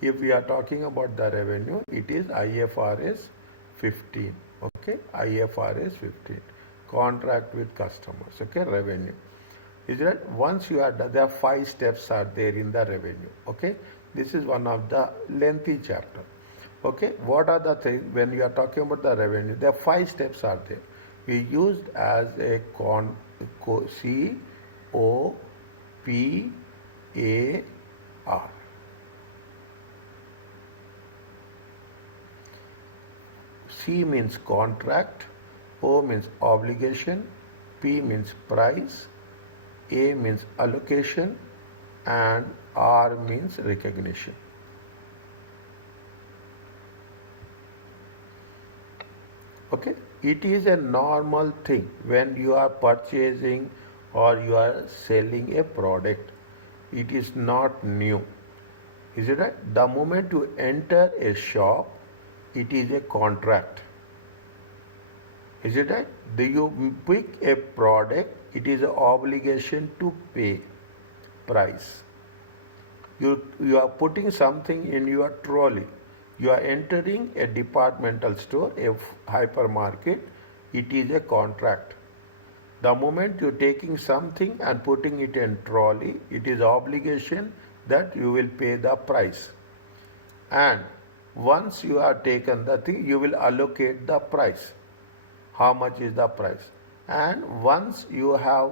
If we are talking about the revenue, it is IFRS 15. Okay, IFRS 15. Contract with customers. Okay, revenue. Is that once you are done, there are 5 steps are there in the revenue. Okay, this is one of the lengthy chapter. Okay, what are the things when you are talking about the revenue? There are 5 steps are there. We used as a C O P A R. C means contract, O means obligation, P means price, A means allocation, and R means recognition. Okay, it is a normal thing when you are purchasing or you are selling a product. It is not new. Is it right? The moment you enter a shop, it is a contract. Is it right? You pick a product, it is an obligation to pay price. You are putting something in your trolley. You are entering a departmental store, a hypermarket, it is a contract. The moment you're taking something and putting it in trolley, it is obligation that you will pay the price. And once you have taken the thing, you will allocate the price. How much is the price? And once you have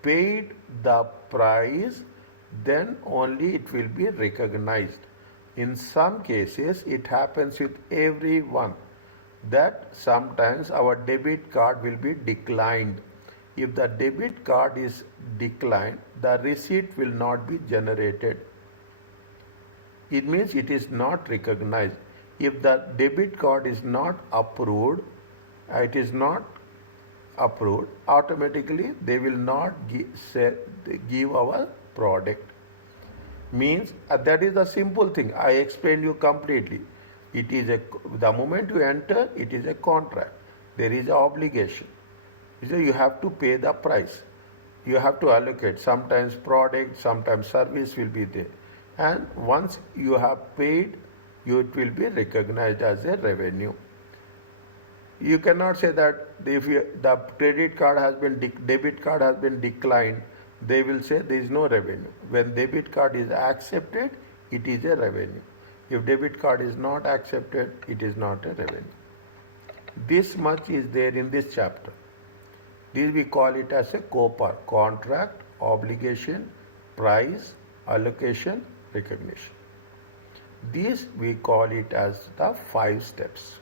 paid the price, then only it will be recognized. In some cases, it happens with everyone that sometimes our debit card will be declined. If the debit card is declined, the receipt will not be generated. It means it is not recognized. If the debit card is not approved, automatically they will not give our product. Means that is the simple thing. I explained you completely. It is the moment you enter, it is a contract. There is an obligation. You have to pay the price. You have to allocate. Sometimes product, sometimes service will be there. And once you have paid, it will be recognized as a revenue. You cannot say that if the credit card has been debit card has been declined, they will say there is no revenue. When debit card is accepted, it is a revenue. If debit card is not accepted, it is not a revenue. This much is there in this chapter. This we call it as a COPAR, contract, obligation, price, allocation, recognition. This we call it as the 5 steps.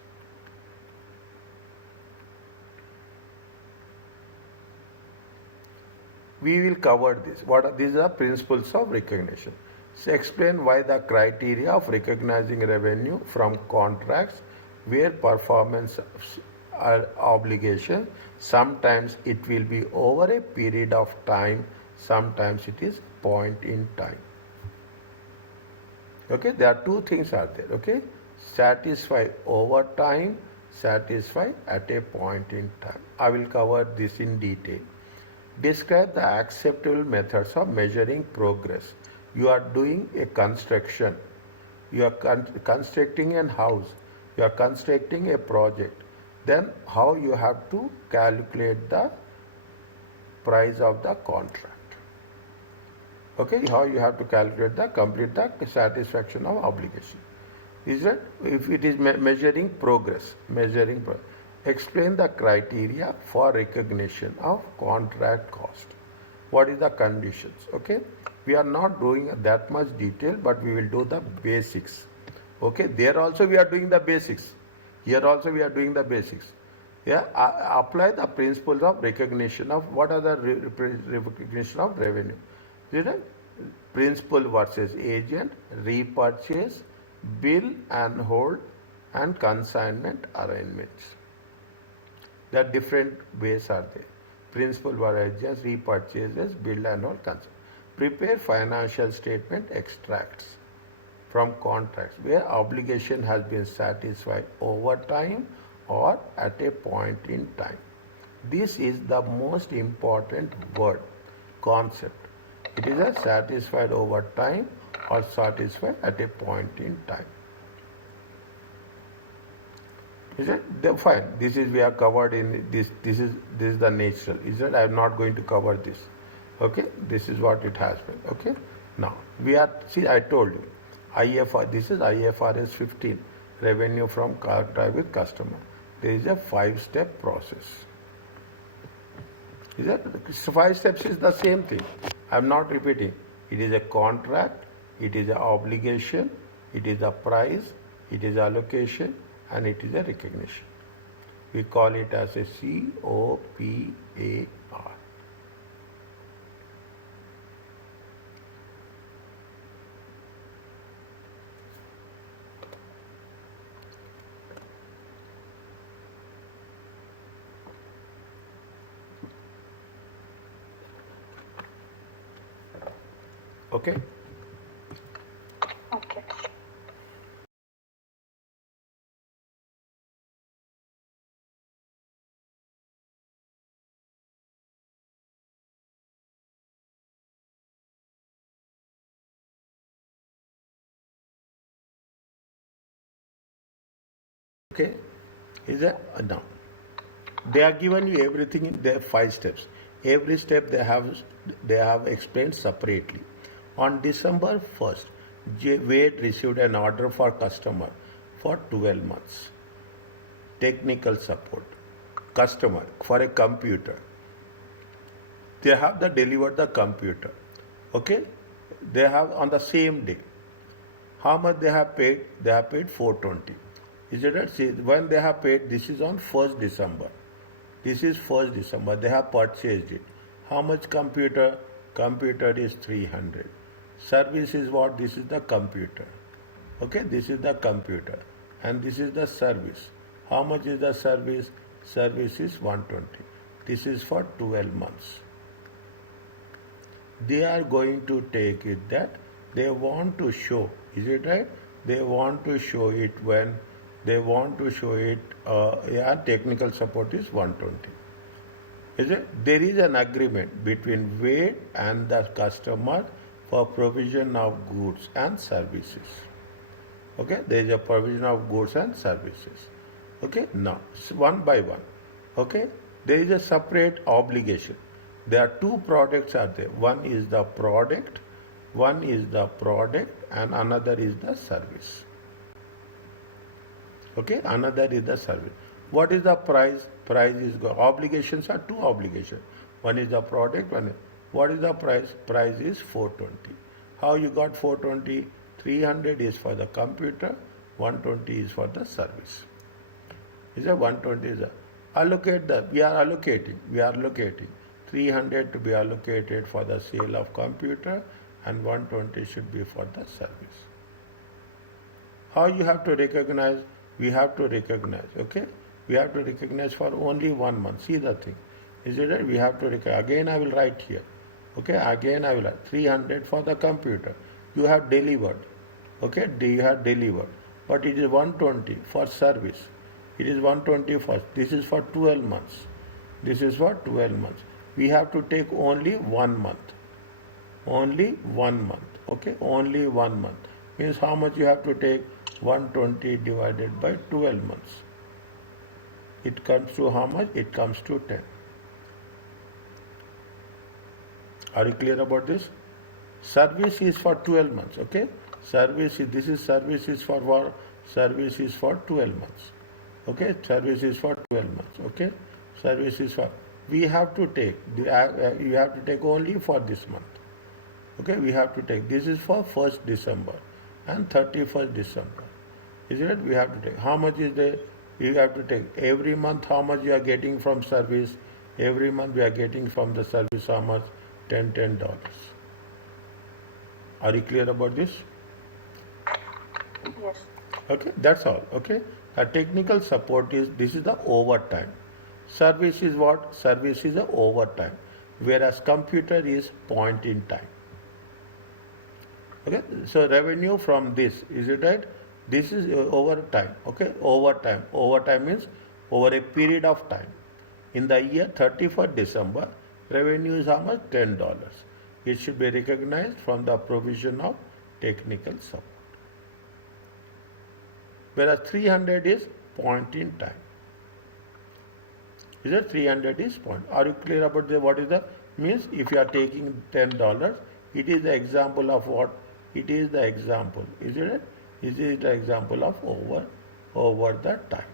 We will cover this. These are principles of recognition. So explain why the criteria of recognizing revenue from contracts where performance are obligation. Sometimes it will be over a period of time. Sometimes it is point in time. Okay, there are 2 things are there. Okay, satisfy over time, satisfy at a point in time. I will cover this in detail. Describe the acceptable methods of measuring progress. You are doing a construction. You are constructing a house. You are constructing a project. Then how you have to calculate the price of the contract. Okay, how you have to calculate complete the satisfaction of obligation. Is that if it is measuring progress, explain the criteria for recognition of contract cost. What is the conditions? Okay, we are not doing that much detail, but we will do the basics. Okay, there also we are doing the basics. Here also we are doing the basics. Yeah, apply the principles of recognition of what are the recognition of revenue. Principal versus agent, repurchase, bill and hold, and consignment arrangements. There are different ways are there. Principal versus agents, repurchases, bill and hold, consignment. Prepare financial statement extracts from contracts where obligation has been satisfied over time or at a point in time. This is the most important word, concept. It is a satisfied over time or satisfied at a point in time. Is it? Fine. This is we are covered in this. This is the natural. Is it? I am not going to cover this. Okay. This is what it has been. Okay. Now we are. See, I told you. IFR. This is IFRS 15. Revenue from contract with customer. There is a 5-step process. Is it? 5 steps is the same thing. I am not repeating. It is a contract. It is an obligation. It is a price. It is allocation. And it is a recognition. We call it as a COPAR. Okay? Okay. Okay? Is that now? They are given you everything in their 5 steps. Every step they have explained separately. On December 1st, Wade received an order for customer for 12 months. Technical support. Customer for a computer. They have delivered the computer. Okay? They have on the same day. How much they have paid? They have paid 420. Is it right? See, when they have paid, this is on 1st December. This is 1st December. They have purchased it. How much computer? Computer is 300. Service is what? This is the computer. Okay, this is the computer. And this is the service. How much is the service? Service is 120. This is for 12 months. They are going to take it that they want to show. Is it right? They want to show it when they want to show it, technical support is 120. Is it? There is an agreement between Wade and the customer for provision of goods and services. Okay, there is a provision of goods and services. Okay, now one by one. Okay, there is a separate obligation. There are 2 products are there. One is the product, and another is the service. Okay, another is the service. What is the price? Price is obligations are 2 obligations. One is the product, what is the price? Price is 420. How you got 420? 300 is for the computer, 120 is for the service. Is a 120 is we are allocating 300 to be allocated for the sale of computer and 120 should be for the service. How you have to recognize? We have to recognize, okay? We have to recognize for only 1 month. See the thing. Is it right? We have to recognize. Again I will write here. Okay, again I will write 300 for the computer. You have delivered. Okay, you have delivered. But it is 120 for service. It is 120 first. This is for 12 months. This is for 12 months. We have to take only 1 month. Only 1 month. Okay, only 1 month. Means how much you have to take? 120 divided by 12 months. It comes to how much? It comes to 10. Are you clear about this? Service is for 12 months. Okay, service is for what? Service is for 12 months. Okay, service is for 12 months. Okay, service is for. We have to take. You have to take only for this month. Okay, we have to take. This is for 1st December and 31st December. Is it? We have to take. How much is there? You have to take every month. How much you are getting from service? Every month we are getting from the service how much? $10. Are you clear about this? Yes. Okay, that's all. Okay, a technical support is this is the overtime. Service is what? Service is the overtime, whereas computer is point in time. Okay, so revenue from this, is it right? This is overtime. Okay, overtime. Overtime means over a period of time. In the year 31st December, revenue is how much? $10. it should be recognized from the provision of technical support. Whereas 300 is point in time. Is it 300 is point? Are you clear about what is the means? If you are taking $10, it is the example of what? It is the example. Is it? Is it the example of over the time?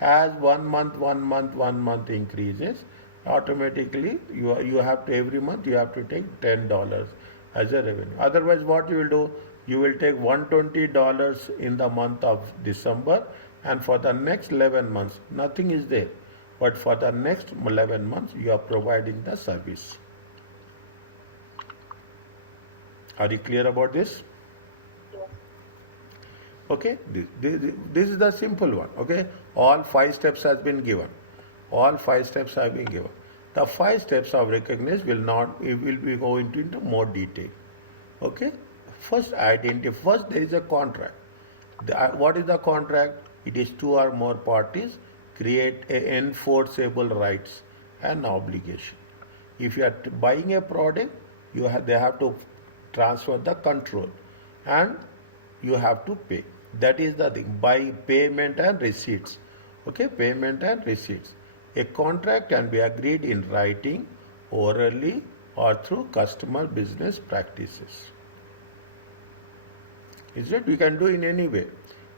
As 1 month increases, automatically you have to every month you have to take $10 as a revenue. Otherwise, what you will do? You will take $120 in the month of December, and for the next 11 months, nothing is there. But for the next 11 months, you are providing the service. Are you clear about this? Okay, this is the simple one. Okay, all 5 steps has been given. All 5 steps have been given. The 5 steps of recognition will be going into more detail. Okay, first there is a contract. What is the contract? It is 2 or more parties create enforceable rights and obligation. If you are buying a product, they have to transfer the control, and you have to pay. That is the thing. By payment and receipts. Okay, payment and receipts. A contract can be agreed in writing, orally, or through customer business practices. Is it? We can do in any way.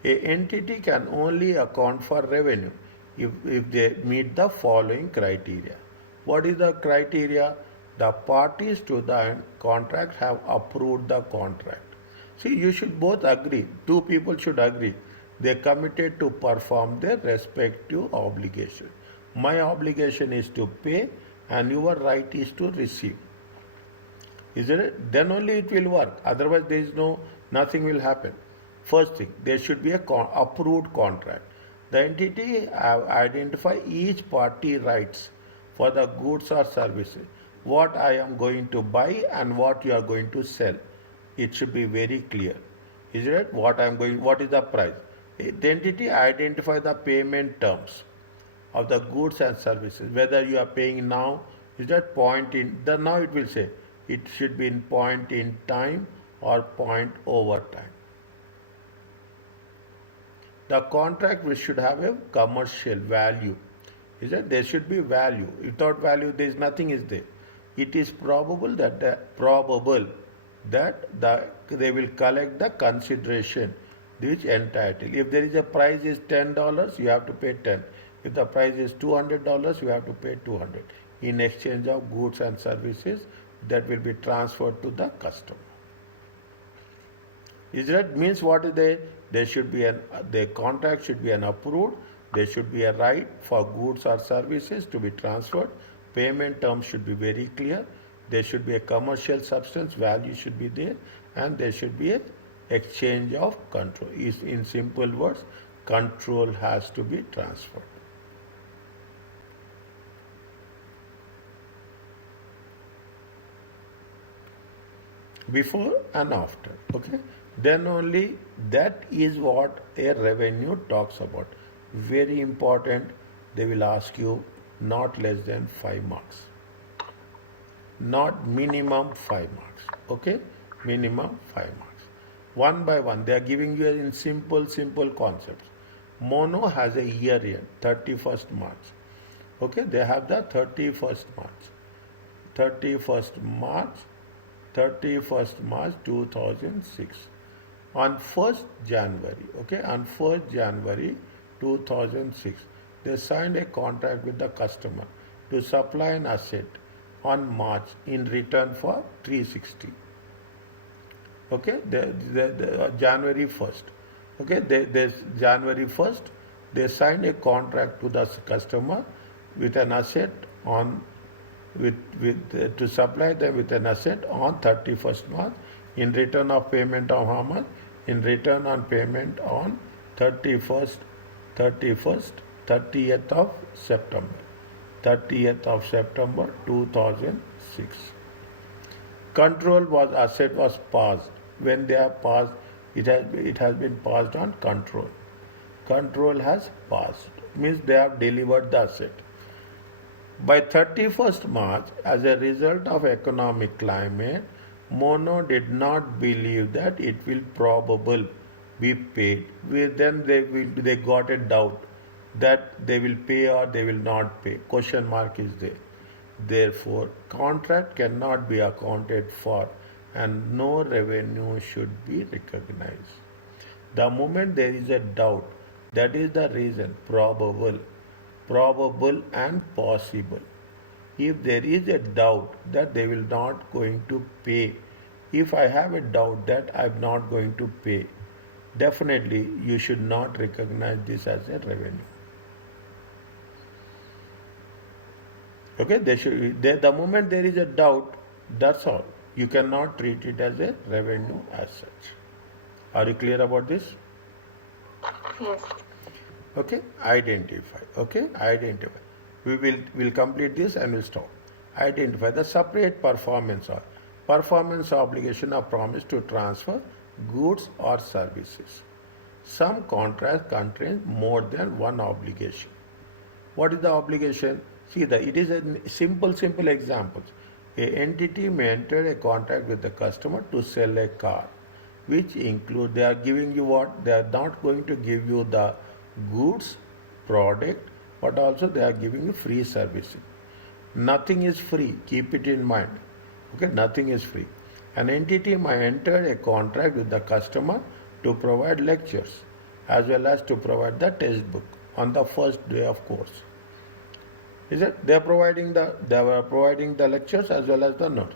A entity can only account for revenue if they meet the following criteria. What is the criteria? The parties to the contract have approved the contract. See, you should both agree. 2 people should agree. They committed to perform their respective obligation. My obligation is to pay, and your right is to receive. Is it? Then only it will work. Otherwise, there is nothing will happen. First thing, there should be a approved contract. The entity identify each party rights for the goods or services. What I am going to buy and what you are going to sell. It should be very clear. Is it? What is the price? The entity identify the payment terms of the goods and services. Whether you are paying now, is that point in, now it will say, it should be in point in time or point over time. The contract should have a commercial value. Is that there should be value. Without value, there is nothing is there. It is probable that they will collect the consideration which entitled. If there is a price is $10, you have to pay 10. If the price is $200, you have to pay 200 in exchange of goods and services that will be transferred to the customer. Is that means what is there? There should be the contract should be approved. There should be a right for goods or services to be transferred. Payment terms should be very clear. There should be a commercial substance, value should be there, and there should be a exchange of control. In simple words, control has to be transferred. Before and after. Okay. Then only that is what a revenue talks about. Very important. They will ask you not less than 5 marks. Not minimum 5 marks. Okay? Minimum 5 marks. One by one, they are giving you in simple concepts. Mono has a year end, 31st March. Okay? They have the 31st March. 31st March 2006. On 1st January, okay, on 1st January 2006, they signed a contract with the customer to supply an asset on March in return for 360. Okay, the January 1st. Okay, January 1st, they signed a contract to the customer with an asset on to supply them with an asset on 31st March in return of payment of how much? In return on payment on 30th of September. 30th of September 2006. Control asset was passed. When they are passed, it has been passed on control. Control has passed. Means they have delivered the asset. By 31st March, as a result of economic climate, Mono did not believe that it will probable be paid. Then they got a doubt that they will pay or they will not pay. Question mark is there. Therefore, contract cannot be accounted for and no revenue should be recognized. The moment there is a doubt, that is the reason probable and possible. If there is a doubt that they will not going to pay, if I have a doubt that I'm not going to pay, definitely you should not recognize this as a revenue. Okay, the moment there is a doubt, that's all. You cannot treat it as a revenue as such. Are you clear about this? Yes. Okay, identify. Okay, identify. We'll complete this and we'll stop. Identify the separate performance obligation or promise to transfer goods or services. Some contracts contain more than one obligation. What is the obligation? See, it is a simple example. A entity may enter a contract with the customer to sell a car, which include they are giving you what? They are not going to give you the goods, product, but also they are giving you free servicing. Nothing is free, keep it in mind. Okay, nothing is free. An entity may enter a contract with the customer to provide lectures as well as to provide the textbook on the first day of course. Is it? They were providing the lectures as well as the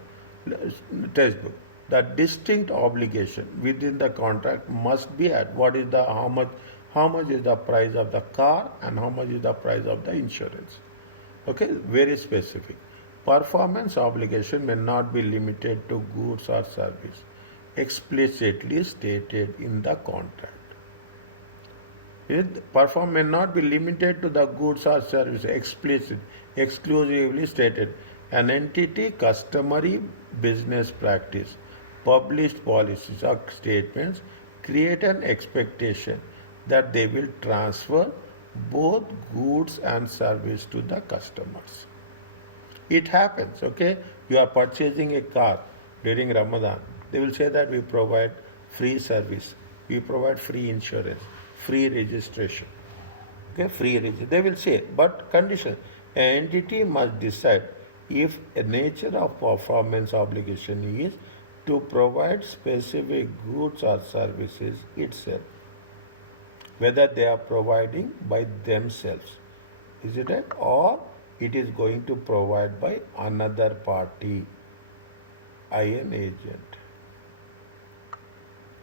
textbook. The distinct obligation within the contract must be at what is the how much is the price of the car and how much is the price of the insurance. Okay, very specific. Performance obligation may not be limited to goods or service explicitly stated in the contract. Perform may not be limited to the goods or service exclusively stated. An entity customary business practice, published policies or statements create an expectation that they will transfer both goods and service to the customers. It happens, okay? You are purchasing a car during Ramadan. They will say that we provide free service, we provide free insurance, free registration. Okay, free registration. They will say, but condition, an entity must decide if a nature of performance obligation is to provide specific goods or services itself, whether they are providing by themselves, is it right? Or it is going to provide by another party, an agent.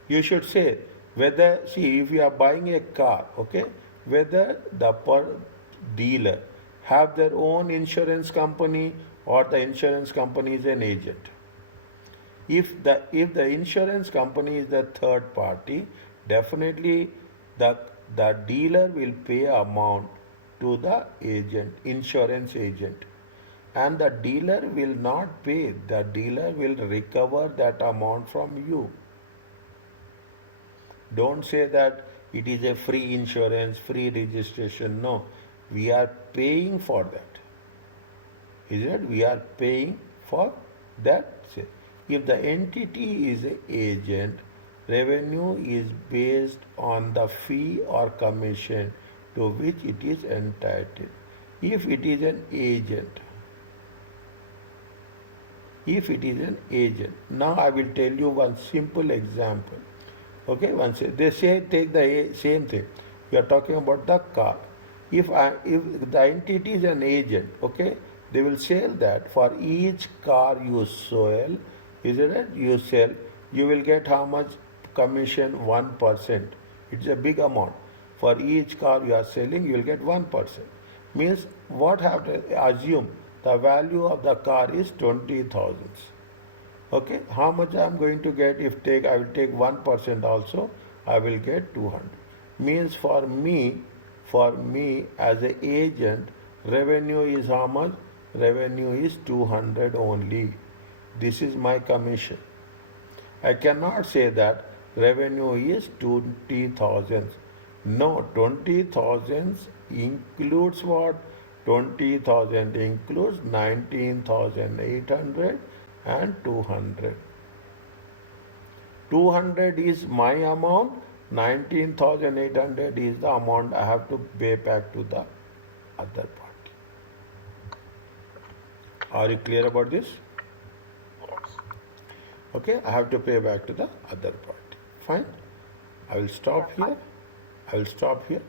You should say whether, see, if you are buying a car, okay, whether the dealer have their own insurance company or the insurance company is an agent. If the insurance company is the third party, definitely the dealer will pay amount to the agent, insurance agent, and the dealer will not pay. The dealer will recover that amount from you. Don't say that it is a free insurance, free registration. No, we are paying for that. Is it? We are paying for that. If the entity is an agent, revenue is based on the fee or commission to which it is entitled. If it is an agent, now I will tell you one simple example. Okay, they say take the same thing. We are talking about the car. If the entity is an agent, okay, they will sell that for each car you sell, is it right? You sell, you will get how much commission? 1%. It's a big amount. For each car you are selling, you will get 1%. Means what have to assume the value of the car is 20,000. Okay, how much I am going to get if I will take 1% also, I will get 200. Means for me as an agent, revenue is how much? Revenue is 200 only. This is my commission. I cannot say that revenue is 20,000. No, 20,000 includes what? 20,000 includes 19,800 and 200. 200 is my amount, 19,800 is the amount I have to pay back to the other party. Are you clear about this? Yes. Okay, I have to pay back to the other party. Fine. I will stop here.